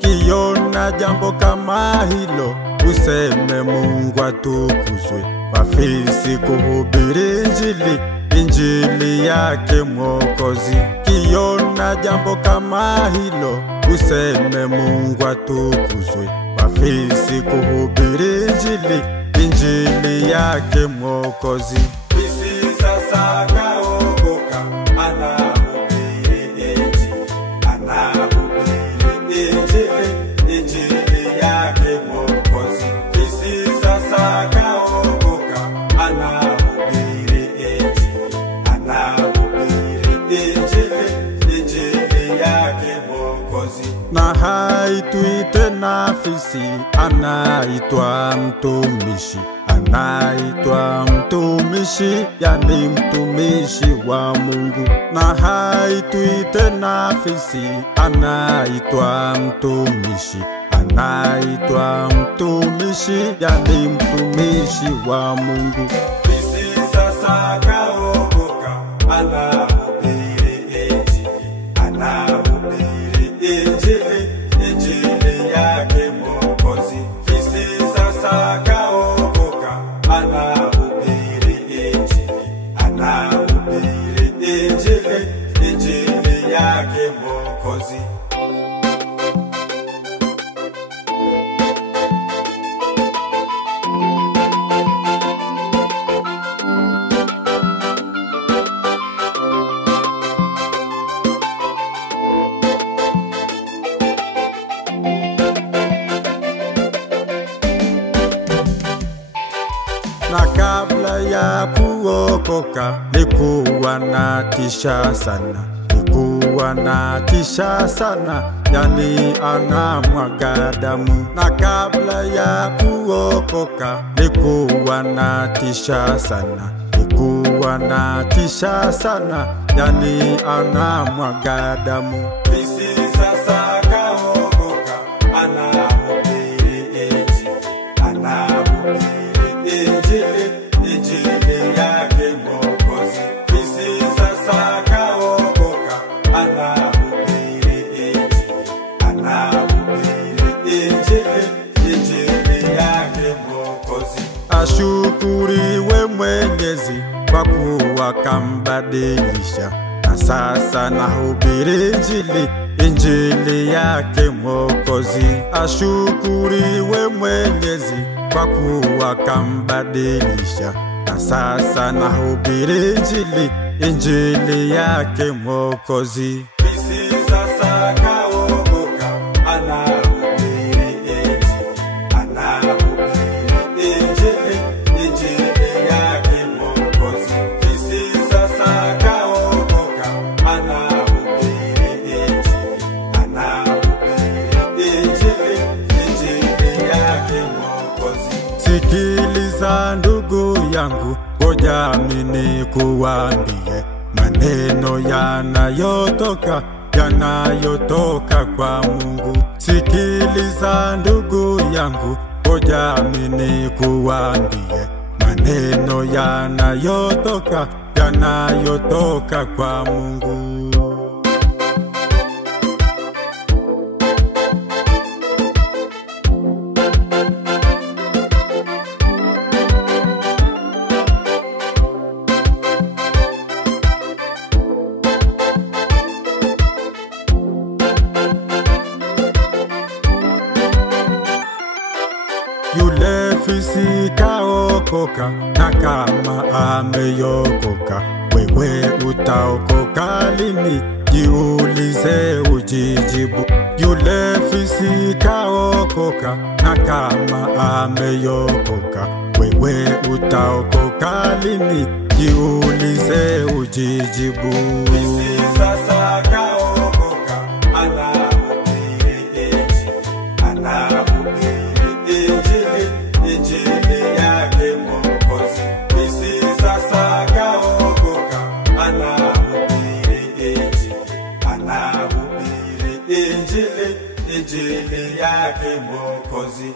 Kiona jambo kama hilo, useme Mungu atukuzwe. Wafisi kuhubiri injili yake Mwokozi. Kiona jambo kama hilo, useme Mungu atukuzwe. Wafisi kuhubiri injili yake Mwokozi. Fisi sasa kaokoka, anahubiri injili yake Mwokozi. Fisi sasa kaokoka, anahubiri injili yake Mwokozi. Na haitwi tena fisi, anaitwa mtumishi. Anaitwa mtumishi, yani mtumishi wa Mungu. Na haitwi tena fisi, anaitwa mtumishi. Anaitwa mtumishi, yani mtumishi wa Mungu. Fisi sasa kaokoka, anahubiri injili yake Mwokozi. Fisi sasa kaokoka, anahubiri injili yake Mwokozi. Na kabla ya kuokoka nilikuwa natisha sana, nilikuwa natisha sana, yani anamwaga damu. Na kabla ya kuokoka nilikuwa natisha sana, nilikuwa natisha sana, yani anamwaga damu. Fisi sasa kaokoka, anahubiri injili yake Mwokozi. Fisi sasa kaokoka, anahubiri injili yake Mwokozi. Ashukuriwe Mwenyezi kwa kuwa kambadilisha, na sasa nahubiri injili yake Mwokozi. Ashukuriwe Mwenyezi kwa kuwa kambadilisha, na sasa nahubiri injili yake Mwokozi. Fisi sasa kaokoka, anahubiri injili yake Mwokozi. Fisi sasa kaokoka, anahubiri injili yake Mwokozi. Sikiliza ndugu yangu, ngoja mimi kuambie maneno yanayotoka kwa Mungu. Sikiliza ndugu yangu, ngoja mimi kuambie maneno yanayotoka kwa Mungu. Yule fisi kaokoka, na kama ameokoka, wewe utaokoka lini? Jiulize ujijibu. Yule fisi kaokoka, hajaokoka, na kama ameokoka, wewe utaokoka lini? Jiulize ujijibu. Fisi sasa kaokoka, anahubiri Injili, anahubiri Injili, Injili yake Mwokozi. Fisi sasa kaokoka, anahubiri Injili, anahubiri Injili, Injili yake Mwokozi.